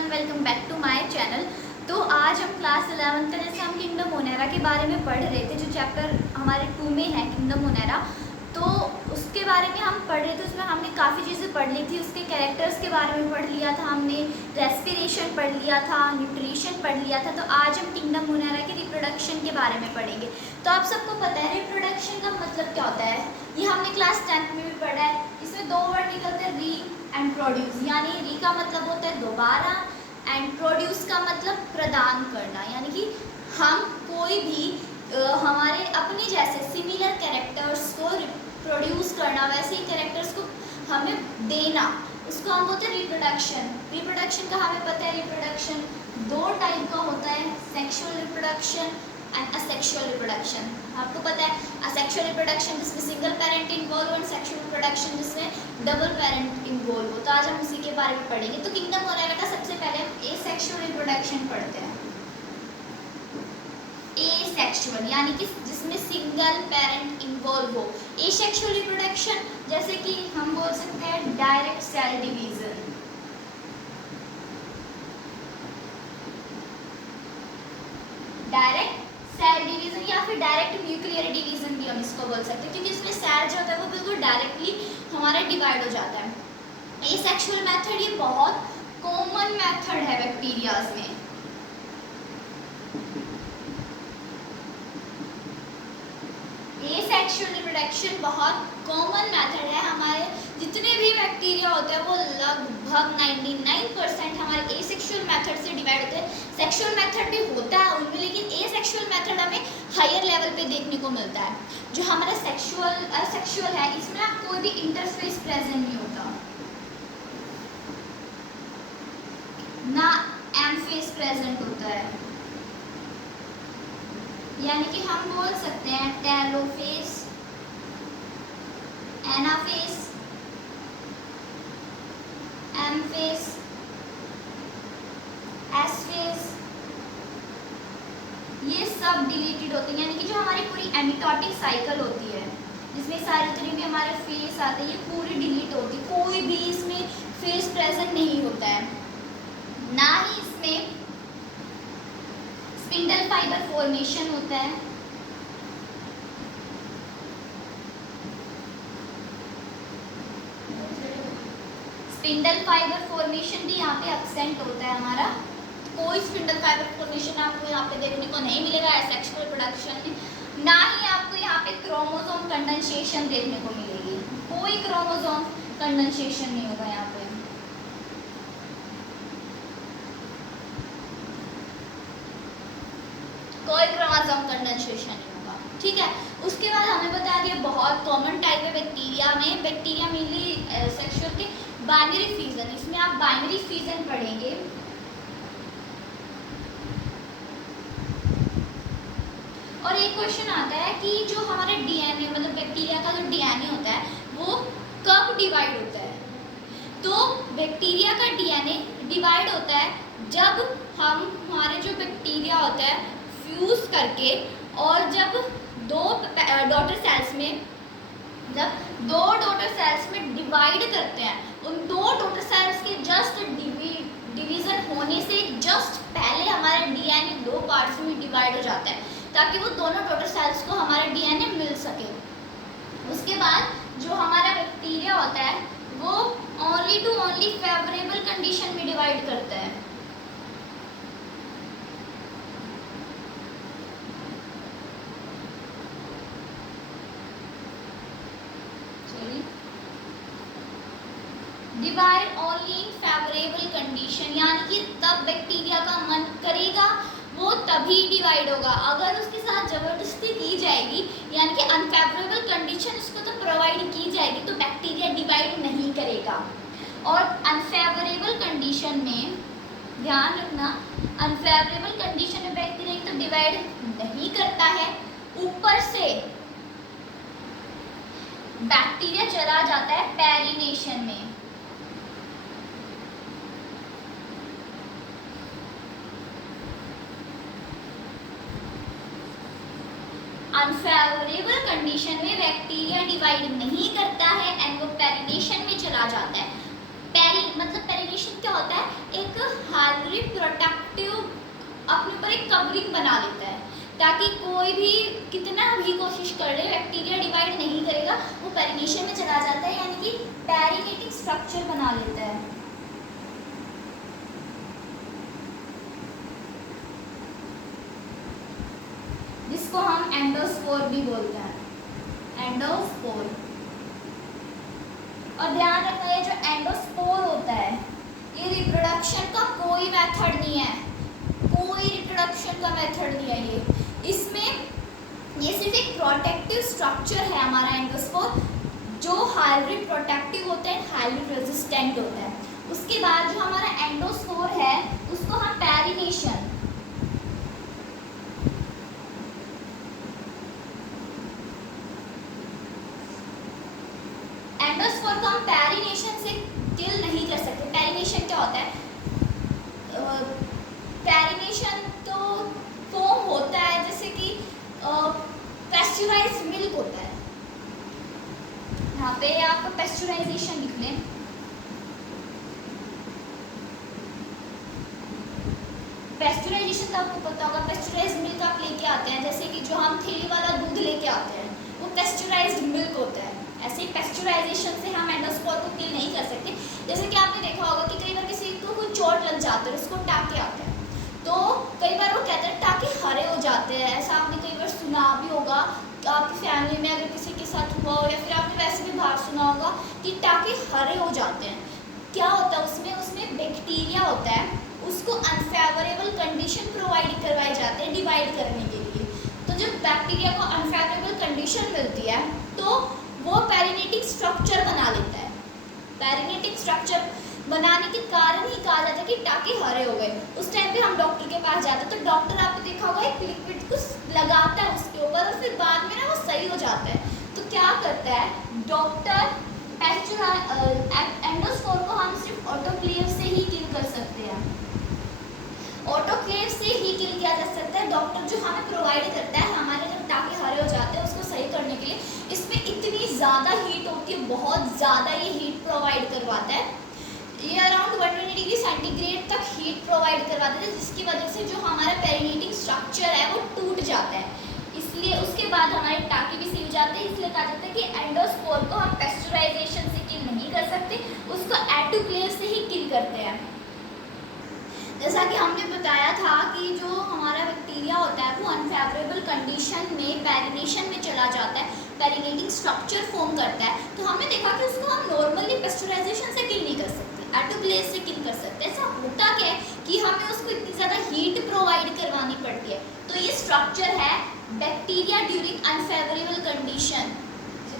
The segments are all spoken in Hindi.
Everyone, welcome back to my channel. तो आज हम क्लास 11th का जैसे हम किंगडम ओनेरा के बारे में पढ़ रहे थे, जो चैप्टर हमारे 2 में है किंगडम ओनेरा, तो उसके बारे में हम पढ़ रहे थे। उसमें हमने काफ़ी चीज़ें पढ़ ली थी। उसके कैरेक्टर्स के बारे में पढ़ लिया था हमने, रेस्पिरेशन पढ़ लिया था, न्यूट्रिशन पढ़ लिया था। तो आज हम किंगडम ओनेरा के रिप्रोडक्शन के बारे में पढ़ेंगे। तो आप सबको पता है रिप्रोडक्शन का मतलब क्या होता है, ये हमने क्लास 10th में भी पढ़ा है। इसमें दो वर्ड निकलते हैं, री एंड प्रोड्यूस। यानी री का मतलब होता है दोबारा, एंड प्रोड्यूस का मतलब प्रदान करना। यानी कि हम कोई भी हमारे अपने जैसे सिमिलर कैरेक्टर्स को प्रोड्यूस करना, वैसे ही कैरेक्टर्स को हमें देना, उसको हम बोलते हैं रिप्रोडक्शन। रिप्रोडक्शन का हमें पता है, रिप्रोडक्शन दो टाइप का होता है, sexual reproduction and asexual reproduction. आपको पता है असेक्सुअल रिप्रोडक्शन जिसमें single parent involve, and sexual reproduction जिसमें डबल पेरेंट इन्वॉल्व हो। तो आज हम उसी के बारे में पढ़ेंगे। तो किंगडम ओनेरा का सबसे पहले हम एसेक्सुअल रिप्रोडक्शन पढ़ते हैं। एसेक्सुअल यानी कि जिसमें सिंगल पेरेंट इन्वॉल्व हो। एसेक्सुअल रिप्रोडक्शन जैसे कि हम बोल सकते हैं direct cell division. Direct cell division या फिर डायरेक्ट न्यूक्लियर डिवीजन भी हम इसको बोल सकते हैं, क्योंकि इसमें सेल जो होता है वो बिल्कुल डायरेक्टली हमारा डिवाइड हो जाता है। एसेक्सुअल मेथड ये बहुत कॉमन मेथड है बैक्टीरियाज में। एसेक्सुअल रिप्रोडक्शन बहुत कॉमन मेथड है। हमारे जितने भी बैक्टीरिया होते हैं वो लगभग 99% हमारे एसेक्सुअल मेथड से डिवाइड होते हैं। सेक्सुअल मेथड भी होता है उनमें, लेकिन एसेक्सुअल मेथड हमें हायर लेवल पे देखने को मिलता है। जो हमारा सेक्सुअल है, इसमें कोई भी इंटरफेस प्रेजेंट नहीं होता, ना एमफेस प्रेजेंट होता है। यानी कि हम बोल सकते हैं टेलोफेस, एनाफेस, एमफेस, एसफेस, ये सब डिलीटेड होते हैं। यानी कि जो हमारी पूरी एमिटोटिक साइकिल होती है, जिसमें सारे जितने भी हमारे फेस आते हैं, ये पूरी डिलीट होती है। कोई भी इसमें फेस प्रेजेंट नहीं होता है, ना ही इसमें स्पिंडल फाइबर फॉर्मेशन होता है। स्पिंडल फाइबर फॉर्मेशन भी यहाँ पे एब्सेंट होता है हमारा। कोई स्पिंडल फाइबर फॉर्मेशन आपको यहाँ पे देखने को नहीं मिलेगा एसेक्सुअल रिप्रोडक्शन में। ना ही आपको यहाँ पे क्रोमोसोम कंडेंसेशन देखने को मिलेगी। कोई क्रोमोसोम कंडेंसेशन नहीं होगा यहाँ पे। कोई क्रोमोसोम कंडेंसेशन नहीं होगा, ठीक है। उसके बाद हमें बता दिया बहुत कॉमन टाइप है बैक्टीरिया में। बैक्टीरिया मेनली सेक्सुअल के बाइनरी फ्यूजन, इसमें आप बाइनरी फ्यूजन पढ़ेंगे। और एक क्वेश्चन आता है कि जो हमारे डीएनए मतलब बैक्टीरिया का जो डीएनए होता है वो कब डिवाइड होता है। तो बैक्टीरिया का डीएनए डिवाइड होता है जब हमारे जो बैक्टीरिया होता है फ्यूज करके, और जब दो डॉटर सेल्स में डिवाइड करते हैं, उन दो डॉटर सेल्स के जस्ट डिवीजन होने से जस्ट पहले हमारा डीएनए दो पार्ट्स में डिवाइड हो जाता है, ताकि वो दोनों डॉटर सेल्स को हमारा डीएनए मिल सके। उसके बाद जो हमारा बैक्टीरिया होता है वो only to only favourable condition में डिवाइड करता है। Divide only in favourable condition, यानी कि तब बैक्टीरिया का मन करेगा वो तभी डिवाइड होगा। अगर उसके साथ जबरदस्ती की जाएगी, यानी कि अनफेवरेबल कंडीशन उसको तो प्रोवाइड की जाएगी, तो बैक्टीरिया डिवाइड नहीं करेगा। और अनफेवरेबल कंडीशन में ध्यान रखना, अनफेवरेबल कंडीशन में बैक्टीरिया तो डिवाइड नहीं करता है, ऊपर से बैक्टीरिया चला जाता है पेरिनेशन में। अनफेवरेबल कंडीशन में बैक्टीरिया डिवाइड नहीं करता है एंड वो पेरिनेशन में चला जाता है। पेरी मतलब पेरिनेशन क्या होता है, एक हाल अपने ऊपर एक कवरिंग बना लेता है, ताकि कोई भी कितना भी कोशिश कर ले बैक्टीरिया डिवाइड नहीं करेगा, वो पेरिनेशियम में चला जाता है, यानी कि पेरिनेटिक स्ट्रक्चर बना लेता है। जिसको हम एंडोस्पोर भी बोलते हैं, एंडोस्पोर। और ध्यान रखना ये जो एंडोस्पोर होता है ये रिप्रोडक्शन का कोई मेथड नहीं है, कोई रिप्रोडक्शन का मेथड नहीं है ये। इसमें ये सिर्फ एक प्रोटेक्टिव स्ट्रक्चर है हमारा एंडोस्पोर, जो हाईली प्रोटेक्टिव होता है, हाईली रेजिस्टेंट होता है। उसके बाद जो हमारा एंडोस्पोर है उसको हम पेरिनेशन, एंडोस्पोर को हम पेरिनेशन से किल नहीं कर सकते। पेरिनेशन क्या होता है? पेरिनेशन तो फॉर्म होता है जैसे कि पेस्चराइज्ड मिल्क होता है। यहाँ पे आप पेस्चराइजेशन लिख लें। पेस्चराइजेशन तो आपको पता होगा, पेस्चराइज्ड मिल्क आप लेके आते हैं, जैसे कि जो हम थैली वाला दूध लेके आते हैं वो पेस्चराइज्ड मिल्क होता है। ऐसे ही पेस्चराइजेशन से हम एंडोस्पोर को किल नहीं कर सकते। जैसे कि आपने देखा होगा कि कई बार किसी को कोई चोट लग जाता है, उसको टाँके आते हैं, तो कई बार वो कहते हैं टाँके हरे हो जाते हैं। ऐसा आपने कई बार सुना भी होगा, आपकी फैमिली में अगर किसी के साथ हुआ हो, या फिर आपने वैसे भी बाहर सुना होगा कि टाँके हरे हो जाते हैं। क्या होता है उसमें? उसमें बैक्टीरिया होता है, उसको अनफेवरेबल कंडीशन प्रोवाइड करवाए जाते हैं डिवाइड करने के लिए। तो जब बैक्टीरिया को अनफेवरेबल कंडीशन मिलती है तो वो पेरिनेटिक स्ट्रक्चर बना लेता है। पेरिनेटिक स्ट्रक्चर बनाने के कारण ही कहा जाता है कि टाँके हरे हो गए। उस टाइम पे हम डॉक्टर के पास जाते हैं, तो डॉक्टर आपने देखा होगा एक लिक्विड कुछ लगाता है उसके ऊपर, और फिर बाद में ना वो सही हो जाता है। तो क्या करता है डॉक्टर? एंडोस्पोर को हम सिर्फ ऑटोक्लेव से ही किल कर सकते हैं, ऑटोक्लेव से ही किल किया जा सकता है। डॉक्टर जो हमें प्रोवाइड करता है हमारे जब टाँके हरे हो जाते हैं उसको सही करने के लिए, इसमें इतनी ज़्यादा हीट होती है, बहुत ज़्यादा ये हीट प्रोवाइड करवाता है। ये अराउंड 120 डिग्री सेंटीग्रेड तक हीट प्रोवाइड करवाता है, जिसकी वजह से जो हमारा पेरिनेटिक स्ट्रक्चर है वो टूट जाता है। इसलिए उसके बाद हमारे टाँके भी सिल जाते हैं। इसलिए कहा जाता है कि एंडोस्पोर को हम पेस्चराइजेशन से किल नहीं कर सकते, उसको ऑटोक्लेव से ही किल करते हैं। जैसा कि हमने बताया था कि जो हमारा बैक्टीरिया होता है वो अनफेवरेबल कंडीशन में पेरिनेशन में चला जाता है, पेरिनेटिक स्ट्रक्चर फॉर्म करता है। तो हमने देखा कि उसको हम नॉर्मली पेस्चराइजेशन से किल नहीं कर सकते, ऑटोक्लेव से किल कर सकते हैं। ऐसा होता क्या है कि हमें उसको इतनी ज़्यादा हीट प्रोवाइड करवानी पड़ती है। तो ये स्ट्रक्चर है बैक्टीरिया ड्यूरिंग अनफेवरेबल कंडीशन,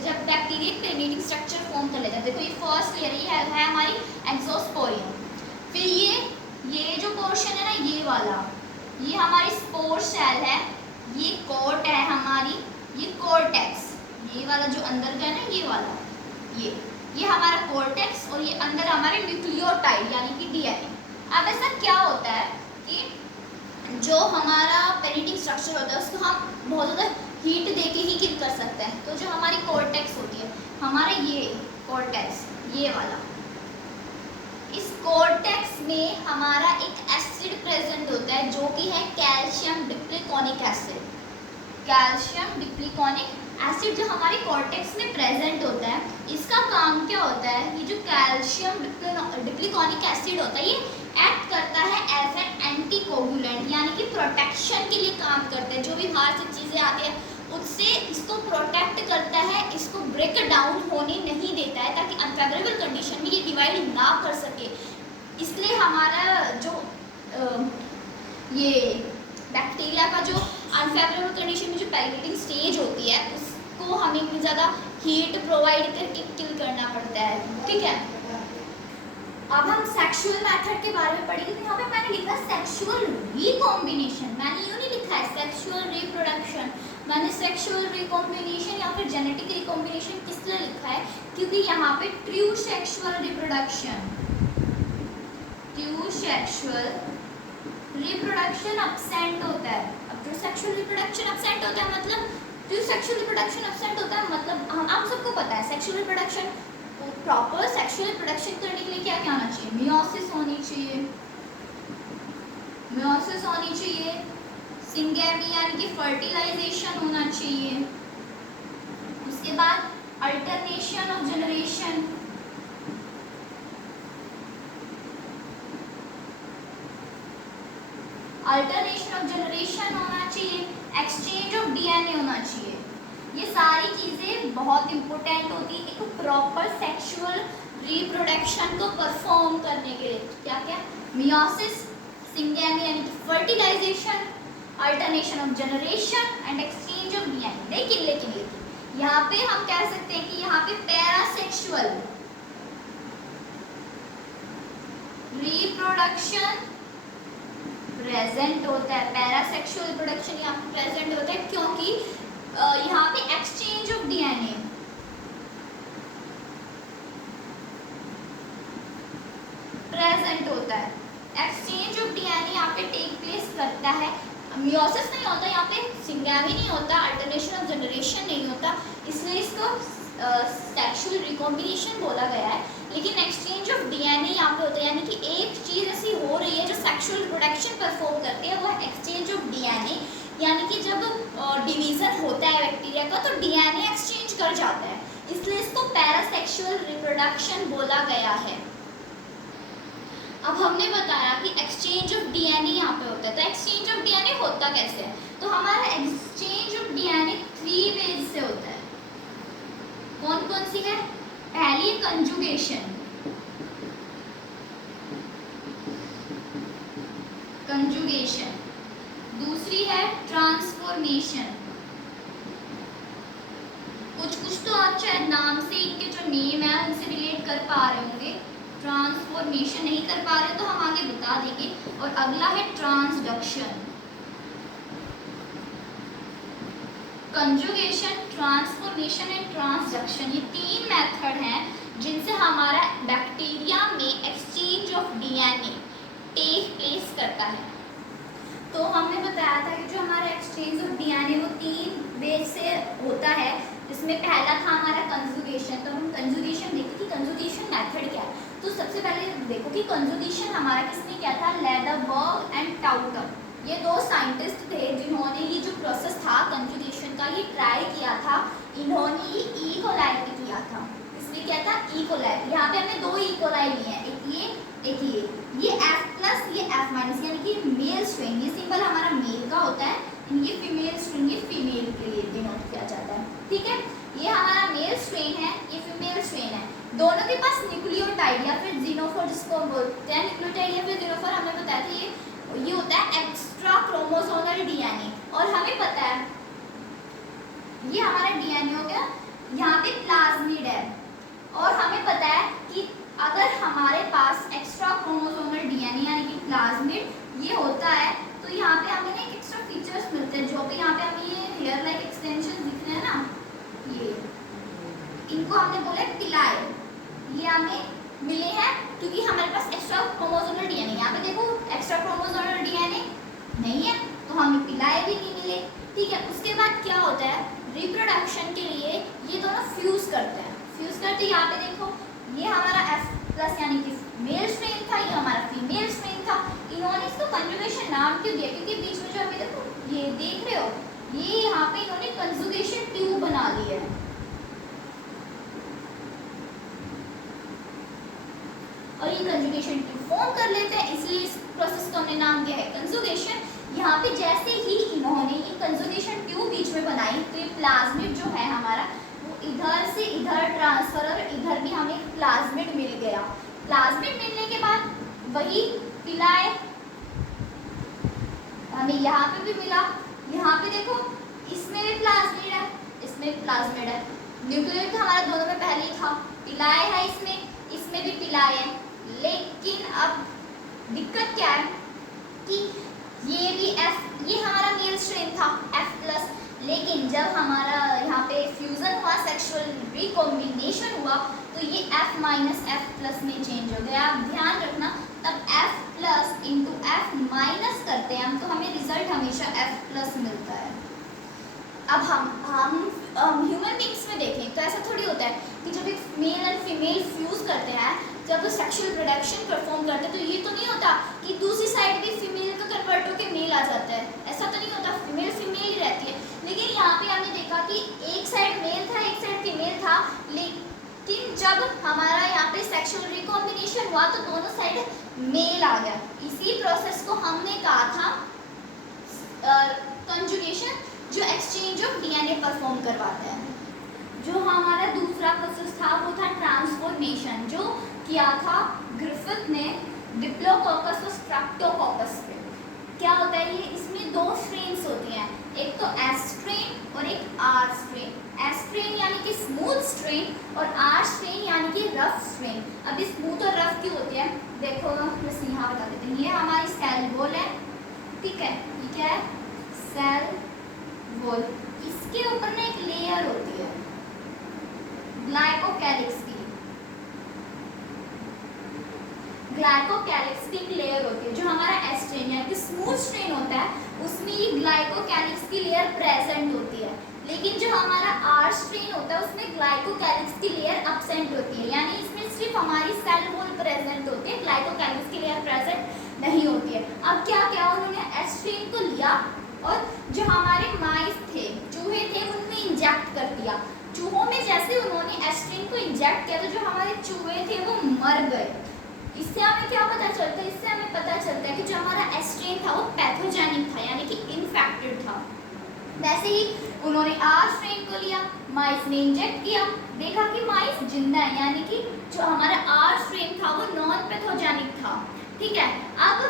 जब बैक्टीरिया पेरिनेटिक स्ट्रक्चर फॉर्म कर लेता है। देखो ये फर्स्ट लेयर है हमारी एंडोस्पोरियम। फिर ये जो पोर्शन है ना, ये वाला, ये हमारी स्पोर सेल है, ये कोट है हमारी, ये कोर्टेक्स, ये वाला जो अंदर का है ना, ये वाला, ये हमारा कोर्टेक्स, और ये अंदर हमारे न्यूक्लियोटाइड यानी कि डीएनए। अब ऐसा क्या होता है कि जो हमारा पेरिनेटिक स्ट्रक्चर होता है उसको हम बहुत ज़्यादा हीट दे के ही किल कर सकते हैं। तो जो हमारी कोर्टेक्स होती है, हमारा ये कोर्टेक्स, ये वाला, इस कोर्टेक्स में हमारा एक एसिड प्रेजेंट होता है जो कि है कैल्शियम डिप्लीकोनिक एसिड। कैल्शियम डिप्लीकोनिक एसिड जो हमारे कोर्टेक्स में प्रेजेंट होता है, इसका काम क्या होता है? ये जो कैल्शियम डिप्लीकोनिक एसिड होता है ये एक्ट करता है एज एन एंटीकोगुलेंट, यानी कि प्रोटेक्शन के लिए काम करता है। जो भी बाहर से चीज़ें आती है उससे इसको प्रोटेक्ट करता है, इसको ब्रेक डाउन होने नहीं देता है, ताकि अनफेवरेबल कंडीशन में ये डिवाइड ना कर सके। इसलिए हमारा जो ये बैक्टीरिया का जो अनफेवरेबल कंडीशन में जो पेरिनेटिक स्टेज होती है उसको हमें इतनी ज़्यादा हीट प्रोवाइड करके किल करना पड़ता है। ठीक है, अब हम सेक्सुअल मेथड के बारे में पढ़ेंगे। तो यहाँ पे मैंने लिखा सेक्सुअल रिकॉम्बिनेशन, मैंने यूँ नहीं लिखा है सेक्सुअल रिप्रोडक्शन, मैंने सेक्सुअल रिकॉम्बिनेशन या फिर जेनेटिक रिकॉम्बिनेशन किस लिए लिखा है? क्योंकि यहाँ पे true sexual reproduction, true sexual reproduction absent होता है। अब ट्रू सेक्सुअल रिप्रोडक्शन एब्सेंट होता है मतलब ट्रू सेक्सुअल रिप्रोडक्शन एब्सेंट होता है मतलब हम आप सबको पता है sexual reproduction, proper sexual reproduction करने के लिए क्या क्या होना चाहिए? मियोसिस होनी चाहिए, मियोसिस होनी होनी चाहिए, सिंगैमी यानी कि फर्टिलाइजेशन होना चाहिए। उसके बाद alternation of generation, alternation of generation होना चाहिए, एक्सचेंज ऑफ डीएनए होना चाहिए। ये सारी चीज़ें बहुत इंपॉर्टेंट होती है एक प्रॉपर सेक्सुअल रिप्रोडक्शन को परफॉर्म करने के लिए। क्या क्या? मियोसिस, सिंगैमी यानी कि fertilisation, alternation of generation and exchange of DNA. लेकिन यहाँ पे हम कह सकते हैं कि यहाँ पे पैरासेक्सुअल रिप्रोडक्शन प्रेजेंट होता है। पैरासेक्सुअल रिप्रोडक्शन यहाँ पे प्रेजेंट होता है क्योंकि यहाँ पे एक्सचेंज ऑफ डीएनए प्रेजेंट होता है। एक्सचेंज ऑफ डीएनए यहाँ पे टेक प्लेस करता है। मियोसिस नहीं होता यहाँ पे, सिंगैमी नहीं होता, अल्टरनेशन ऑफ जनरेशन नहीं होता, इसलिए इसको सेक्सुअल रिकॉम्बिनेशन बोला गया है। लेकिन एक्सचेंज ऑफ डीएनए यहाँ पे होता है, यानी कि एक चीज़ ऐसी हो रही है जो सेक्सुअल रिप्रोडक्शन परफॉर्म करती है, वो है एक्सचेंज ऑफ डीएनए। यानी कि जब डिवीज़न होता है बैक्टीरिया का तो डीएनए एक्सचेंज कर जाता है, इसलिए इसको पैरासेक्सुअल रिप्रोडक्शन बोला गया है। अब हमने बताया कि एक्सचेंज ऑफ डीएनए यहाँ पे होता है, तो एक्सचेंज ऑफ डीएनए होता कैसे है? तो हमारा एक्सचेंज ऑफ डीएनए 3 वेज से होता है। कौन कौन सी है? पहली कंजुगेशन, कंजुगेशन, दूसरी है ट्रांसफॉर्मेशन। कुछ तो आप शायद नाम से इनके जो नेम है उनसे रिलेट कर पा रहे होंगे। ट्रांसफॉर्मेशन नहीं कर पा रहे तो हम आगे बता देंगे। और अगला है transduction. Conjugation, transformation and transduction, ये 3 मेथड हैं जिनसे हमारा बैक्टीरिया में exchange of DNA take place करता है। तो हमने बताया था कि जो हमारा एक्सचेंज ऑफ डीएनए वो 3 वे से होता है, जिसमें पहला था हमारा कंजुगेशन। तो हम कंजुगेशन देखते कि कंजुगेशन मेथड क्या है। तो सबसे पहले देखो कि कंजुगेशन हमारा किसने किया था? लेदरबर्ग एंड टाउटर, ये 2 साइंटिस्ट थे जिन्होंने ये जो प्रोसेस था कंजुगेशन का ये ट्राई किया था। इन्होंने ये ई कोलाई में किया था। इसमें क्या था? E coli. यहाँ पे हमने 2 ई कोलाई लिए हैं, एक ये F प्लस ये F माइनस, यानी कि मेल स्ट्रेन। ये सिंबल हमारा मेल का होता है, ये फीमेल स्ट्रेन, ये फीमेल के लिए डिनोट किया जाता है। ठीक है, ये हमारा मेल स्ट्रेन है, ये फीमेल स्ट्रेन है। दोनों के पास न्यूक्लियोटाइड या फिर जीनोफोर जिसको हम बोलते हैं, न्यूक्लियोटाइड या फिर जीनोफोर हमने बताया था ये होता है एक्स्ट्रा क्रोमोसोमल डीएनए। और हमें पता है ये हमारा डीएनए हो गया, यहाँ पे प्लाज्मिड है। और हमें पता है कि अगर हमारे पास एक्स्ट्रा क्रोमोसोमल डीएनए यानी कि प्लाज्मिड ये होता है तो यहाँ पे हमें ना एक एक्स्ट्रा फीचर्स मिलते हैं। जो भी यहाँ पे हमें ये हेयर लाइक एक्सटेंशन दिख रहे हैं ना, ये इनको हमने बोले पिलाए, ये हमें मिले हैं क्योंकि हमारे पास एक्स्ट्रा क्रोमोसोमल डीएनए। यहाँ पे देखो एक्स्ट्रा क्रोमोसोमल डीएनए नहीं है तो हमें पिलाए भी नहीं मिले। ठीक है, उसके बाद क्या होता है? रिप्रोडक्शन के लिए ये दोनों फ्यूज करते हैं। फ्यूज करते यहाँ पे देखो ये हमारा F प्लस यानी कि मेल स्ट्रेन था, ये हमारा फीमेल स्ट्रेन था। इन्होंने इसको कंजुगेशन नाम क्यों दिया? क्योंकि बीच में जो हमें देखो ये देख रहे हो, ये यहाँ पे इन्होंने कंजुगेशन ट्यूब बना ली है। और ये कंजुगेशन ट्यूब फॉर्म कर लेते हैं, इसलिए इस प्रोसेस को हमने नाम दिया है कंजुगेशन। यहाँ पे जैसे ही इन्होंने ये कंजुगेशन ट्यूब बीच में बनाई तो ये प्लाज्मिड जो है हमारा वो इधर से इधर ट्रांसफर, और इधर भी हमें प्लाज्मिड मिल गया। प्लाज्मिड मिलने के बाद वही पिलाए हमें यहाँ पे भी मिला। यहाँ पे देखो इसमें भी प्लाज्मिड है, इसमें भी प्लाज्मिड है। न्यूक्लियोटाइड हमारा दोनों में पहले ही था, पिलाए है इसमें भी पिलाए है। लेकिन अब दिक्कत क्या है कि ये भी ये हमारा मेल स्ट्रेन था F प्लस, लेकिन जब हमारा यहाँ पे फ्यूजन हुआ, सेक्सुअल रिकॉम्बिनेशन हुआ तो ये F माइनस F प्लस में चेंज हो गया। आप ध्यान रखना, तब F plus into F minus करते हैं हम तो हमें रिजल्ट हमेशा F प्लस मिलता है। अब हम ह्यूमन बींग्स में देखें तो ऐसा थोड़ी होता है कि जब एक मेल एंड फीमेल फ्यूज करते हैं, जब सेक्सुअल प्रोडक्शन परफॉर्म करते हैं तो ये तो नहीं होता कि दूसरी साइड भी फीमेल तो कन्वर्ट होकर मेल आ हुआ तो दोनों साइड मेल आ गया। इसी प्रोसेस को हमने कहा था कंजुगेशन, जो एक्सचेंज ऑफ डीएनए परफॉर्म करवाता है। जो हमारा दूसरा प्रोसेस था वो था ट्रांसफॉर्मेशन, जो किया था ग्रिफिथ ने डिप्लोकोकस और स्ट्रेप्टोकोकस पे। क्या होता है ये, इसमें दो स्ट्रेन्स होती हैं, एक तो एस स्ट्रेन और एक आर स्ट्रेन। एस स्ट्रेन यानी कि स्मूथ स्ट्रेन और आर स्ट्रेन यानी कि रफ स्ट्रेन। अब स्मूथ और रफ की होती है, देखो बस यहाँ बता देते हैं, ये हमारी सेल वॉल है, ठीक है, ये क्या है, सेल वॉल। इसके ऊपर ना एक लेयर होती है ग्लाइकोकैलिक्स की, ग्लाइकोकैलिक्स की एक लेयर होती है। जो हमारा एस स्ट्रेन यानी कि स्मूथ स्ट्रेन होता है उसमें ये ग्लाइकोकैलिक्स की लेयर प्रेजेंट होती है, लेकिन जो हमारा आर स्ट्रेन होता है उसमें ग्लाइकोकैलिक्स की लेयर एब्सेंट होती है, यानी इसमें सिर्फ हमारी सेल वॉल प्रेजेंट होती है, ग्लाइकोकैलिक्स की लेयर प्रेजेंट नहीं होती है। अब क्या क्या उन्होंने एस स्ट्रेन को लिया और जो हमारे माइस थे, चूहे थे, उनमें इंजेक्ट कर दिया। चूहों में जैसे उन्होंने एस स्ट्रेन को इंजेक्ट किया तो जो हमारे चूहे थे वो मर गए। इससे हमें क्या पता चलता है, इससे हमें पता चलता है कि जो हमारा एस स्ट्रेन था वो पैथोजेनिक था, यानी कि इन्फेक्टेड था। वैसे ही उन्होंने आर स्ट्रेन को लिया, माइस में इंजेक्ट किया, देखा कि माइस जिंदा है, यानी कि जो हमारा आर स्ट्रेन था वो नॉन पैथोजेनिक था, ठीक है। अब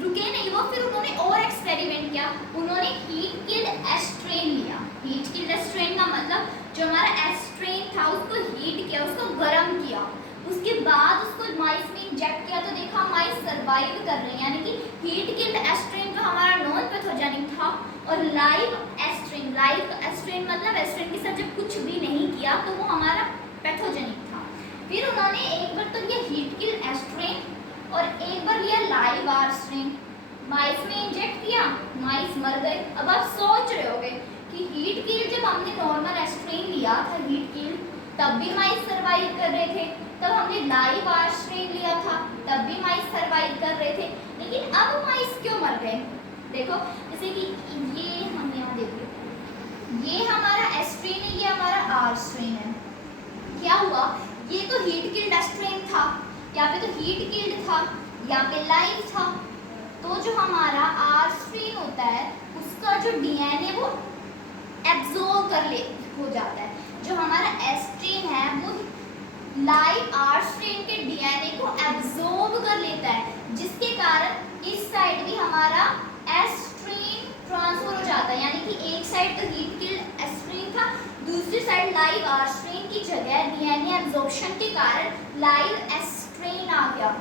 रुके नहीं वो, फिर उन्होंने और एक्सपेरिमेंट किया, उन्होंने हीट किल्ड एस स्ट्रेन लिया। हीट किल्ड एस स्ट्रेन का मतलब जो हमारा एस स्ट्रेन था उसको हीट किया, उसको गर्म किया, उसके बाद उसको माइस में इंजेक्ट किया तो देखा माइस सर्वाइव कर रहे हैं, यानी कि हीट किल्ड एस स्ट्रेन जो हमारा नॉन पैथोजेनिक था, और live S strain, live S strain मतलब एस स्ट्रेन के साथ जब कुछ भी नहीं किया तो वो हमारा पैथोजेनिक था। फिर उन्होंने एक बार तो लिया हीट किल्ड एस स्ट्रेन और एक बार लिया लाइव आर स्ट्रेन, माइस में इंजेक्ट किया, माइस मर गए। अब आप सोच रहे होगे कि हीट किल्ड जब हमने नॉर्मल एस स्ट्रेन लिया था हीट किल्ड, तब भी माइस सर्वाइव कर रहे थे, तब हमने लाइव आर स्ट्रेन लिया था तब भी माइस सर्वाइव कर रहे थे, लेकिन अब माइस क्यों मर गए? देखो जैसे कि ये हम यहाँ देखिए, ये हमारा एस स्ट्रेन है, ये हमारा आर स्ट्रेन है। क्या हुआ, ये तो हीट किल्ड एस स्ट्रेन था, यहाँ पे तो हीट किल्ड था, यहाँ पे लाइव था, तो जो हमारा आर स्ट्रेन होता है उसका जो डीएनए वो एब्जॉर्ब कर ले हो जाता है। जो हमारा एस स्ट्रेन है वो लाइव आर स्ट्रेन के डीएनए को एब्जॉर्ब कर लेता है, जिसके कारण इस साइड भी हमारा एस स्ट्रेन ट्रांसफर हो जाता है, यानी कि एक साइड तो हीट किल्ड एस स्ट्रेन था, दूसरी साइड लाइव आर स्ट्रेन की जगह डीएनए एब्जॉर्प्शन के कारण लाइव एस स्ट्रेन आ गया।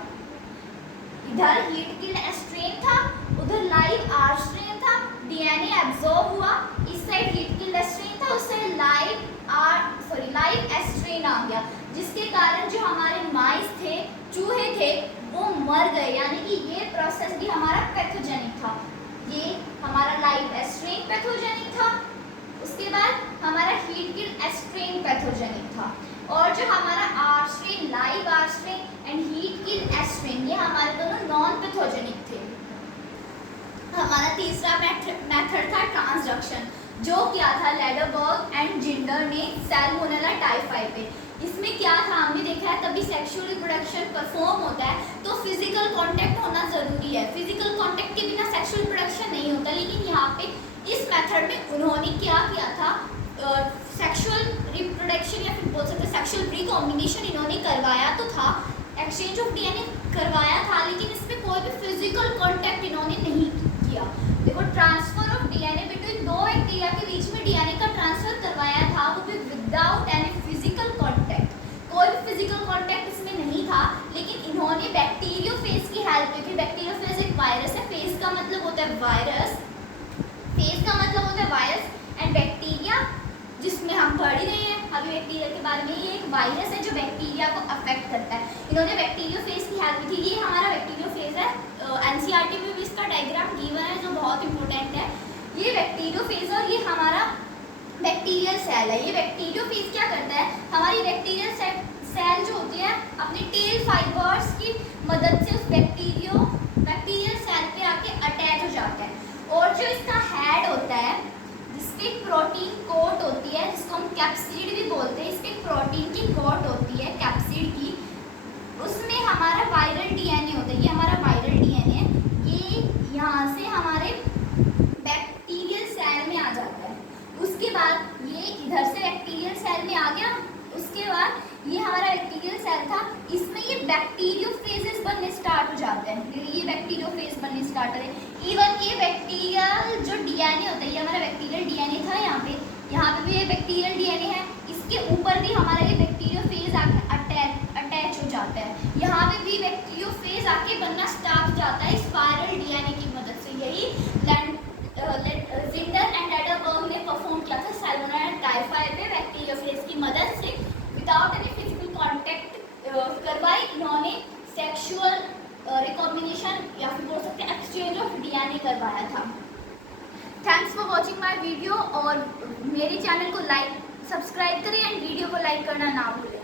इधर हीट किल्ड एस स्ट्रेन था, उधर लाइव आर स्ट्रेन था, डीएनए एब्जॉर्ब हुआ, इस side heat killed S strain था, उस साइड लाइव एस स्ट्रेन आ गया, जिसके कारण जो हमारे माइस थे, चूहे थे, वो मर गए, यानी कि ये प्रोसेस भी हमारा पैथोजेनिक था। ये हमारा लाइव एस स्ट्रेन पैथोजेनिक था, उसके बाद हमारा heat killed S strain pathogenic था, और जो हमारा R strain, live R strain and heat killed S strain, ये हमारे दोनों नॉन पैथोजेनिक थे। हमारा तीसरा मेथड था ट्रांसडक्शन, जो क्या था लेडरबर्ग एंड जिंडर ने सैल्मोनेला टाइफाई पे। इसमें क्या था, हमने देखा है तभी सेक्सुअल रिप्रोडक्शन परफॉर्म होता है तो फिजिकल कांटेक्ट होना जरूरी है, फिजिकल कांटेक्ट के बिना सेक्सुअल रिप्रोडक्शन नहीं होता। लेकिन यहाँ पे इस मेथड में उन्होंने क्या किया था, सेक्सुअल रिप्रोडक्शन या फिर बोल सकते हैं सेक्सुअल रिकॉम्बिनेशन इन्होंने करवाया तो था, एक्सचेंज ऑफ डीएनए करवाया था, लेकिन इसमें कोई भी फिजिकल कांटेक्ट इन्होंने नहीं किया। देखो ट्रांसफर ऑफ डीएनए बिटवीन दो बैक्टीरिया के बीच में डीएनए का ट्रांसफर करवाया था, वो भी विदाउट एनी फिजिकल कांटेक्ट, कोई भी फिजिकल कांटेक्ट इसमें नहीं था। लेकिन इन्होंने बैक्टीरियोफेज की हेल्प की। बैक्टीरियोफेज एक वायरस है, फेज का मतलब होता है वायरस, फेज का मतलब होता है वायरस, एंड बैक्टीरिया जिसमें हम पढ़ ही रहे हैं अभी बैक्टीरिया के बारे में, ये एक वायरस है जो बैक्टीरिया को अफेक्ट करता है। इन्होंने बैक्टीरियोफेज की हेल्प की। ये हमारा बैक्टीरियोफेज है, एनसीईआरटी में भी इसका डायग्राम गिवन है जो बहुत इंपॉर्टेंट है। ये बैक्टीरियोफेज और ये हमारा बैक्टीरियल सेल है। ये बैक्टीरियोफेज क्या करता है, हमारी बैक्टीरियल सेल जो होती है अपने टेल फाइबर्स की मदद से उस बैक्टीरियल सेल पे आके अटैच हो जाता है, और जो इसका हेड होता है जिसपे प्रोटीन कोट होती है, जिसको हम कैप्सिड भी बोलते हैं, इसपे प्रोटीन की कोट होती है कैप्सिड की, उसमें हमारा वायरल डीएनए होता है, ये हमारा वायरल डीएनए है, ये यहाँ से हमारे बैक्टीरियल सेल में आ जाता है। उसके बाद ये इधर से बैक्टीरियल सेल में आ गया, उसके बाद ये हमारा बैक्टीरियल सेल था, इसमें ये बैक्टीरियोफेजेस बनने स्टार्ट हो जाते हैं, ये बैक्टीरियोफेज बनने स्टार्ट है। इवन ये बैक्टीरियल जो डीएनए होता है, ये हमारा बैक्टीरियल डीएनए था, यहाँ पे भी ये बैक्टीरियल डीएनए है, इसके ऊपर भी हमारा ये बैक्टीरियोफेज आके अटैच हो जाता है, यहाँ पे भी बैक्टीरियोफेज आके बनना स्टार्ट हो जाता है इस वायरल डीएनए की मदद से। यही जिंडर एंड एडलबर्ग ने परफॉर्म किया था सैल्मोनेला टाइफाई पे बैक्टीरियोफेज की मदद से, विदाउट एनी फिजिकल कॉन्टेक्ट करवाई इन्होंने सेक्सुअल रिकॉम्बिनेशन या फिर बोल सकते हैं एक्सचेंज ऑफ डीएनए करवाया था। Thanks for watching my video, और मेरे चैनल को लाइक सब्सक्राइब करें एंड वीडियो को लाइक करना ना भूलें।